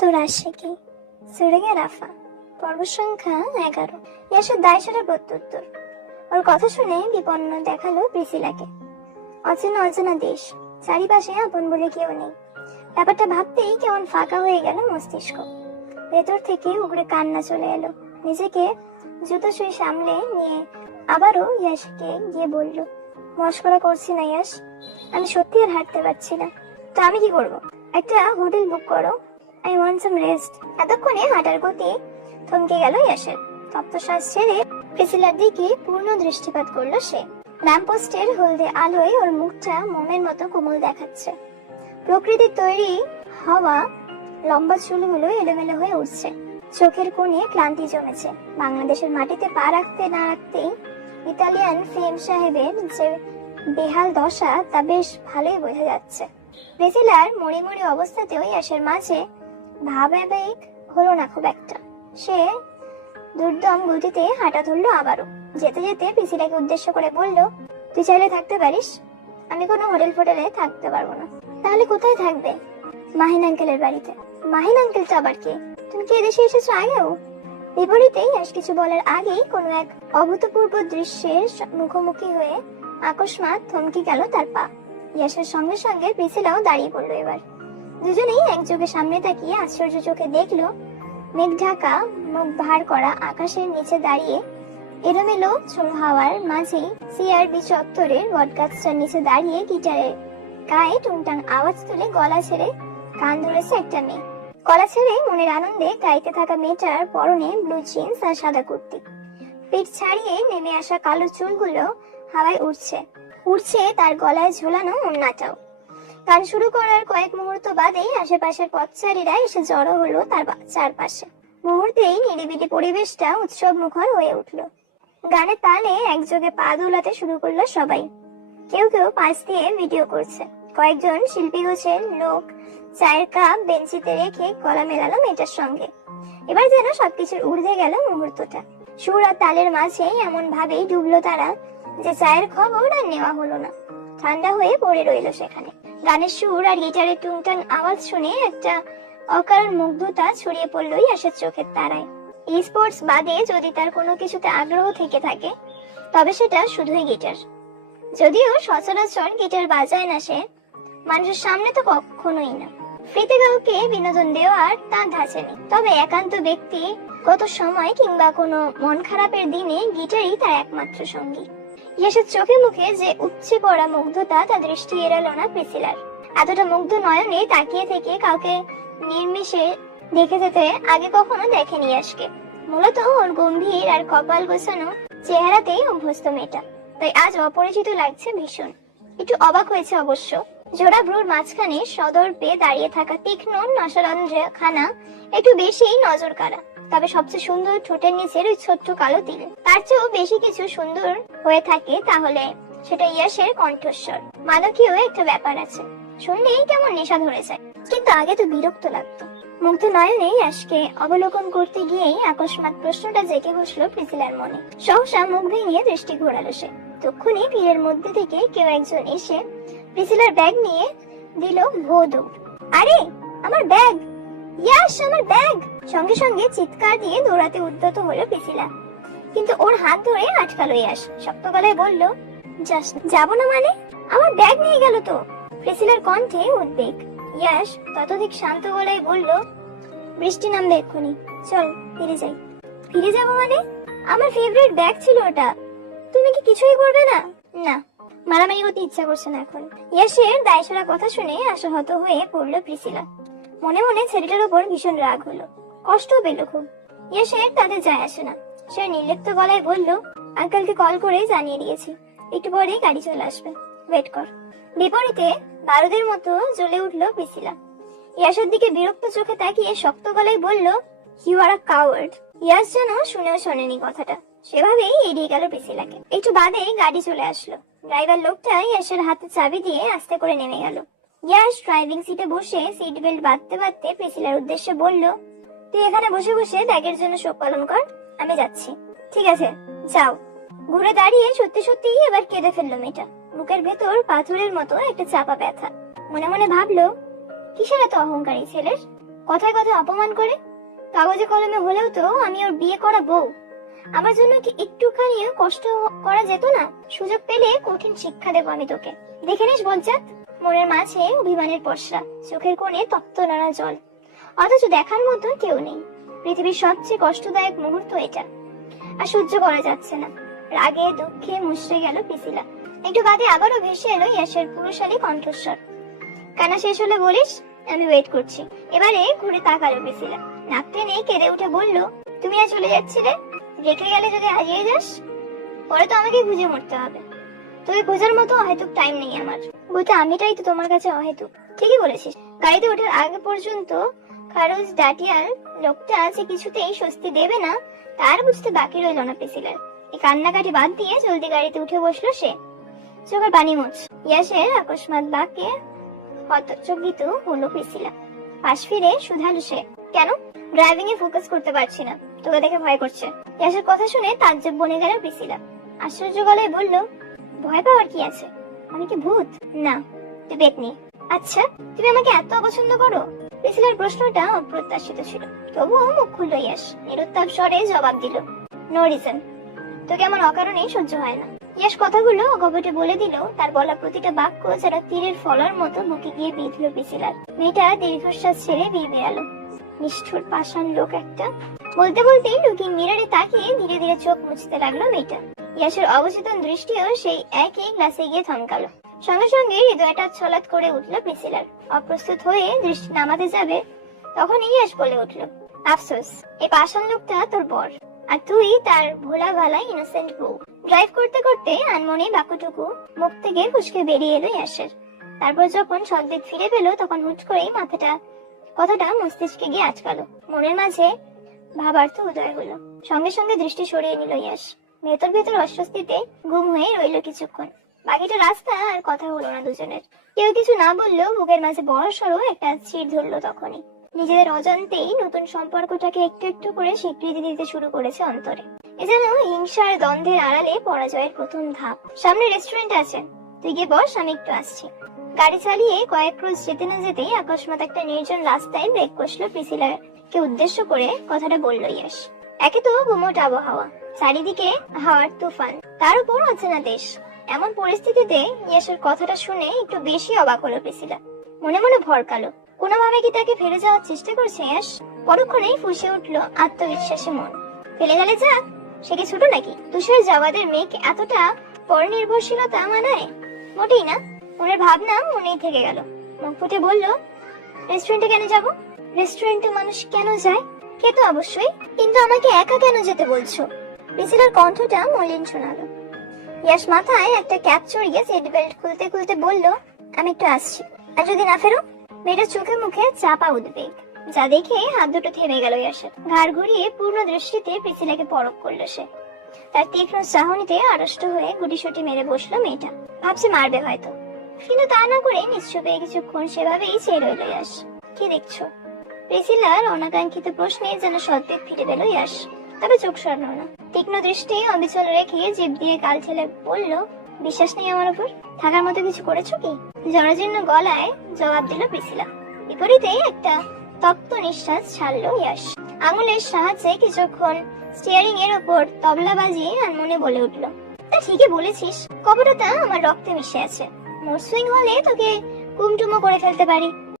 তোর আশিকি সুরেগে রাফা পর্ব সংখ্যা 11। ইয়াসের দায়সারা প্রত্যুত্তর। ওর কথা শুনে বিপন্ন দেখালো প্রিসিলাকে। অচেনা অচেনা দেশ, চারিপাশে আপন বলে কেউ নেই। ব্যাপারটা ভাবতেই কেমন ফাঁকা হয়ে গেল মস্তিষ্ক। ভেতর থেকে উগড়ে কান্না চলে এলো। নিজেকে জুতো সুই সামলে নিয়ে আবারও ইয়াসকে গিয়ে বলল, মস্করা করছি না ইয়াস, আমি সত্যি আর হাঁটতে পারছি না। তো আমি কি করব? একটা হোটেল বুক করো, আই ওয়ান্ট সাম রেস্ট। এতক্ষণে হাঁটার গতি থমকে গেল ইয়াসের। তপ্তশ্বাস ছেড়ে প্রিসিলার দিকে পূর্ণ দৃষ্টিপাত করলো সে। ল্যাম্পপোস্টের হলদে আলোয় ওর মুখটা মোমের মতো কোমল দেখাচ্ছে। প্রকৃতির তৈরি হওয়া লম্বা চুলগুলো এলোমেলো হয়ে উঠছে। চোখের কোণে ক্লান্তি জমেছে। বাংলাদেশের মাটিতে পা রাখতে না রাখতেই ইতালিয়ান ফেম সাহেবের যে বেহাল দশা তা বেশ ভালোই বোঝা যাচ্ছে। প্রিসিলার মরি মরি অবস্থাতেও ইয়াসের মাঝে ভাবাবেগ হলো না খুব একটা। সে দুর্দম গতিতে হাঁটা ধরলো আবারও। যেতে যেতে প্রিসিলাকে উদ্দেশ্য করে বলল, তুই চাইলে থাকতে পারিস, আমি কোনো হোটেল ফোটেলে থাকতে পারবো না। তাহলে কোথায় থাকবে? মাহিন আঙ্কেলের বাড়িতে। মাহিন আঙ্কেল তো আবার কে? তুমি কি এদেশে এসেছো আগেও? বিপরীতে ইয়াস কিছু বলার আগেই কোনো এক অভূতপূর্ব দৃশ্যের মুখোমুখি হয়ে আকস্মাৎ থমকে গেল তার পা। ইয়াসের সঙ্গে সঙ্গে প্রিসিলাও দাঁড়িয়ে পড়লো এবার। দুজনেই একযোগে সামনে তাকিয়ে আশ্চর্য চোখে দেখলো মেঘ ঢাকা মুখ ভার করা আকাশের নিচে দাঁড়িয়ে এলোমেলো ঝোড়ো হাওয়ার মাঝেই সিআরবি চত্বরের বটগাছটার নিচে দাঁড়িয়ে গিটারের গায়ে টুংটাং আওয়াজ তুলে গলা ছেড়ে গান ধরেছে একটা মেয়ে। গলা ছেড়ে মনের আনন্দে গাইতে থাকা মেয়েটার পরনে ব্লু জিন্স আর সাদা কুর্তি। পিঠ ছাড়িয়ে নেমে আসা কালো চুলগুলো হাওয়ায় উড়ছে তার গলায় ঝোলানো ওড়নাটাও। গান শুরু করার কয়েক মুহূর্ত বাদেই আশেপাশের পথচারীরা এসে জড়ো হলো তার চারপাশে। মুহূর্তেই নিরিবিলি পরিবেশটা উৎসব মুখর হয়ে উঠলো। গানের তালে একযোগে পা দোলাতে শুরু করলো সবাই। কেউ কেউ পাশ দিয়ে ভিডিও করছে। কয়েকজন শিল্পী গোছের লোক চায়ের কাপ বেঞ্চিতে রেখে গলা মেলালো মেয়েটার সঙ্গে। এবার যেন সবকিছুর ঊর্ধ্বে গেল মুহূর্তটা। সুর আর তালের মাঝে এমন ভাবেই ডুবলো তারা যে চায়ের খবর আর নেওয়া হলো না। ঠান্ডা হয়ে পড়ে রইল সেখানে। গানের সুর আর গিটারের টুংটাং আওয়াজ শুনে একটা অকারণ মুগ্ধতা ছড়িয়ে পড়লো ইয়াসের চোখের তারায়। স্পোর্টস বাদে যদি তার কোনো কিছুতে আগ্রহ থেকে থাকে তবে সেটা শুধুই গিটার। যদিও সচরাচর গিটার বাজায় না সে, মানুষের সামনে তো কখনোই না। ফ্রিতে কাউকে বিনোদন দেওয়ার তার ধাঁচে নেই। তবে একান্ত ব্যক্তিগত সময় কিংবা কোনো মন খারাপের দিনে গিটারই তার একমাত্র সঙ্গী। ইয়াসের চোখে মুখে যে উপচে পড়া মুগ্ধতা তা দৃষ্টি এড়ালো না প্রিসিলার। এতটা মুগ্ধ নয়নে তাকিয়ে থেকে কাউকে নির্মিষে দেখে যেতে আগে কখনো দেখেনি ইয়াসকে। মূলত ওর গম্ভীর আর কপাল গোছানো চেহারাতেই অভ্যস্ত মেয়েটা, তাই আজ অপরিচিত লাগছে ভীষণ। একটু অবাক হয়েছে অবশ্য। জোড়া ভ্রুর মাঝখানে সদর পেয়ে দাঁড়িয়ে থাকা তীক্ষ্ণ নশরন্ধ্র খানা একটু বেশি নজর কাড়া। তবে সবচেয়ে সুন্দর ঠোঁটের নিচের ওই ছোট্ট কালো তিল। তার চেয়েও বেশি কিছু সুন্দর হয়ে থাকে তাহলে সেটা ইয়াসের কণ্ঠস্বর। মাদকীয় একটা ব্যাপার আছে, শুনলেই কেমন নেশা ধরে যায়। কিন্তু আগে তো বিরক্ত লাগতো। মুগ্ধ নয়নে ইয়াসকে অবলোকন করতে গিয়েই আকস্মাৎ প্রশ্নটা জেগে বসলো প্রিসিলার মনে। সহসা মুখ ভেঙে দৃষ্টি ঘোরালো সে। তক্ষুনি ভিড়ের মধ্যে থেকে কেউ একজন এসে প্রিসিলার ব্যাগ নিয়ে দিল ভো দৌড়। আরে আমার ব্যাগ! ইয়াস, আমার ব্যাগ! সঙ্গে সঙ্গে চিৎকার দিয়ে দৌড়াতে উদ্যত হলো প্রিসিলা। কিন্তু ওর হাত ধরে আটকালো ইয়াস। শক্ত গলায় বলল, জাস্ট যাবো না মানে? আমার ব্যাগ নিয়ে গেল তো। প্রিসিলার কণ্ঠে উদ্বেগ। ইয়াস ততোধিক শান্ত গলায় বলল, বৃষ্টি নামবে এক্ষুনি, চল ফিরে যাই। ফিরে যাবো মানে? আমার ফেভারিট ব্যাগ ছিল ওটা। তুমি কি কিছুই করবে না? না, মারামারি করতে ইচ্ছা করছে না এখন। ইয়াসের দায়সারা কথা শুনে আশাহত হয়ে পড়লো প্রিসিলা। মনে মনে ছেলেটার উপর ভীষণ রাগ হলো, কষ্ট পেল খুব। ইয়াসের তাদের যায় আসে না। সে নির্লিপ্ত গলায় বলল, আঙ্কেলকে কল করে জানিয়ে দিয়েছি, একটু পরে গাড়ি চলে আসবে, ওয়েট কর। বিপরীতে বারুদের মতো জ্বলে উঠলো প্রিসিলা। ইয়াসের দিকে বিরক্ত চোখে তাকিয়ে শক্ত গলায় বলল, ইউ আর আ কাওয়ার্ড। ইয়াস যেন শুনেও শোনেনি কথাটা, সেভাবেই এড়িয়ে গেল প্রিসিলাকে। একটু বাদে গাড়ি চলে আসলো। ড্রাইভার লোকটা ইয়াসের হাতে চাবি দিয়ে আস্তে করে নেমে গেল। ইয়াস ড্রাইভিং সিটে বসে সিট বেল্ট বাঁধতে বাঁধতে প্রিসিলার উদ্দেশ্যে বলল, তুই এখানে বসে বসে ব্যাগের জন্য শোক পালন কর, আমি যাচ্ছি। ঠিক আছে, যাও। ঘুরে দাঁড়িয়ে সত্যি সত্যি এবার কেঁদে ফেললো মেয়েটা। বুকের ভেতর পাথরের মতো একটা চাপা ব্যথা। মনে মনে ভাবলো, কিসের এত অহংকারী ছেলের? কথায় কথায় অপমান করে। কাগজে কলমে হলেও তো আমি ওর বিয়ে করা বউ। আমার জন্য কি একটুখানি কষ্ট করা যেত না? সুযোগ পেলে কঠিন শিক্ষা দেবো আমি তোকে, দেখে নিস বজ্জাত। মনের মাঝে অভিমানের পসরা, চোখের কোণে তপ্ত নানা জল, অথচ দেখার মতো কেউ নেই। পৃথিবীর সবচেয়ে কষ্টদায়ক মুহূর্ত এটা, আর সহ্য করা যাচ্ছে না। রাগে দুঃখে মুষড়ে গেল প্রিসিলা। একটু বাদে আবারও ভেসে এলো ইয়াসের পুরুষালী কণ্ঠস্বর। কানা শেষ হলে বলিস, আমি ওয়েট করছি। এবারে ঘুরে তাকালো প্রিসিলা, নাক টেনে কেঁদে উঠে বলল, তুমি আর চলে যাচ্ছিলে? রেখে গেলে যদি হারিয়ে যাস, পরে তো আমাকে খুঁজে মরতে হবে। তোকে খোঁজার মতো অহেতুক টাইম নেই আমার। বলতে আমিটাই তো তোমার কাছে অহেতুক। ঠিকই বলেছিস। গাড়িতে ওঠার আগে পর্যন্ত খারুজ ডাটিয়ার লোকটা আছে কিছুতেই স্বস্তি দেবে না, তার বুঝতে বাকি রইল না প্রিসিলার। এই কান্নাকাটি বাদ দিয়ে জলদি গাড়িতে উঠে বসলো সে। চোখের পানি মুছ। ইয়াসের আকস্মাৎ বাক্যে হতচকিত হলো প্রিসিলা। পাশ ফিরে শুধালো সে, কেন? ড্রাইভিং এ ফোকাস করতে পারছি না, তোকে দেখে ভয় করছে। ইয়াসের কথা শুনে তাজ্জব বনে গেল প্রিসিলা। আশ্চর্য গলায় বলল, ভয় পাওয়ার কি আছে? আমি কি ভূত? না, তুই পেতনি। আচ্ছা, তুমি আমাকে এত অপছন্দ করো? প্রিসিলার প্রশ্নটা অপ্রত্যাশিত ছিল, তবুও মুখ খুলল ইয়াস। নিরুত্তাপ স্বরে জবাব দিল, নো রিজন। তোকে আমার অকারণেই সহ্য হয় না। ইয়াস কথাগুলো অকপটে বলে দিল, তার বলা প্রতিটা বাক্য যেন তীরের ফলার মতো বুকে গিয়ে বিঁধল প্রিসিলার। মেয়েটা দীর্ঘশ্বাস ছেড়ে বিয়ে বেরালো। নিষ্ঠুর পাষাণ লোক একটা। বলতে বলতেই লুকিং মিররে তাকিয়ে ধীরে ধীরে চোখ মুছতে লাগলো মেয়েটা। ইয়াসের অবচেতন দৃষ্টিও সেই একই গ্লাসে গিয়ে থমকালো। সঙ্গে সঙ্গে হৃদয়টা ছলাৎ করে উঠল প্রিসিলার। অপ্রস্তুত হয়ে দৃষ্টি নামাতে যাবে, তখন ইয়াস বলে উঠল, আফসোস, এই পাষাণ লোকটা তোর বর, আর তুই তার ভোলা ভালা ইনোসেন্ট বউ। ড্রাইভ করতে করতে আনমনে বাক্যটুকু মুখ থেকে ফুসকে বেরিয়ে এলো ইয়াসের। তারপর যখন সদ্দিক ফিরে পেল, তখন হুট করেই কথাটা মস্তিষ্কে গিয়ে আটকালো। মনের মাঝে ভাবার্থ উদয় হলো। সঙ্গে সঙ্গে দৃষ্টি সরিয়ে নিল ইয়াস। ভেতর ভেতর অস্বস্তিতে গুম হয়ে রইল কিছুক্ষণ। বাকিটা রাস্তা আর কথা হলো না দুজনের। কেউ কিছু না বললেও বুকের মাঝে বড় সড়ো একটা চিড় ধরলো তখনই। নিজেদের অজান্তেই নতুন সম্পর্কটাকে একটু একটু করে স্বীকৃতি দিতে শুরু করেছে অন্তরে। এ যেন হিংসার দ্বন্দ্বের আড়ালে পরাজয়ের প্রথম ধাপ। সামনে রেস্টুরেন্ট আছে, তুই গিয়ে বস, আমি একটু আসছি। গাড়ি চালিয়ে কয়েক ক্রোশ যেতে না যেতেই আকস্মাৎ একটা নির্জন রাস্তায় ব্রেক কষলো প্রিসিলাকে উদ্দেশ্য করে কথাটা বলল ইয়াস। একে তো গুমোট আবহাওয়া, চারিদিকে হাওয়ার তুফান, তার উপর অচেনা দেশ। এমন পরিস্থিতিতে ইয়াসের কথাটা শুনে একটু বেশি অবাক হলো প্রিসিলা। মনে মনে ভরকালো, কোনোভাবে কি তাকে ফেলে যাওয়ার চেষ্টা করছে ইয়াস? পরক্ষণেই ফুঁসে উঠলো আত্মবিশ্বাসী মন। ফেলে গেলে যাক, সে কি ছোট নাকি? তুষার জওয়াদের মেয়েকে এতটা পরনির্ভরশীলতা মানায়? মোটেই না। মনের ভাবনা মনেই থেকে গেল। মুখ ফুটে বলল, রেস্টুরেন্টে কেন যাব? রেস্টুরেন্টে মানুষ কেন যায়? খেতে অবশ্যই, কিন্তু আমাকে একা কেন যেতে বলছো? প্রিসিলার কণ্ঠটা মলিন শোনালো। ইয়াস মাথায় একটা ক্যাপ চড়িয়ে সিট বেল্ট খুলতে খুলতে বলল, আমি একটু আসছি। আর যদি না ফেরো? মেয়েটার চোখে মুখে চাপা উদ্বেগ, যা দেখে হাত দুটো থেমে গেল ইয়াসের। ঘাড় ঘুরিয়ে পূর্ণ দৃষ্টিতে প্রিসিলাকে পরখ করলো সে। তার তীক্ষ্ণ চাহনিতে আড়ষ্ট হয়ে গুটিসুটি মেরে বসলো মেয়েটা। ভাবছে মারবে হয়তো, কিন্তু তা না করে নিশ্চুপে কিছুক্ষণ সেভাবেই চেয়ে রইল ইয়াস। কি দেখছো? প্রিসিলার অনাকাঙ্ক্ষিত প্রশ্নে যেন সদ্বেগ ফিরে পেল ইয়াস, তবে চোখ সরানো না। তীক্ষ্ণ দৃষ্টি অবিচল রেখে জিভ দিয়ে গাল ছেলে বলল, বিশ্বাস নেই আমার উপর? থাকার মতো কিছু করেছো কি? জরাজীর্ণ গলায় জবাব দিল প্রিসিলা। বিপরীতে একটা তপ্ত নিঃশ্বাস ছাড়লো ইয়াস। আঙুলের সাহায্যে কিছুক্ষণ স্টিয়ারিং এর উপর তবলা বাজিয়ে আনমনে বলে উঠল, তা ঠিকই বলেছিস, কপটতা আমার রক্তে মিশে আছে। মোর সুইং হলে তোকে কুমটুমো করে ফেলতে পারি।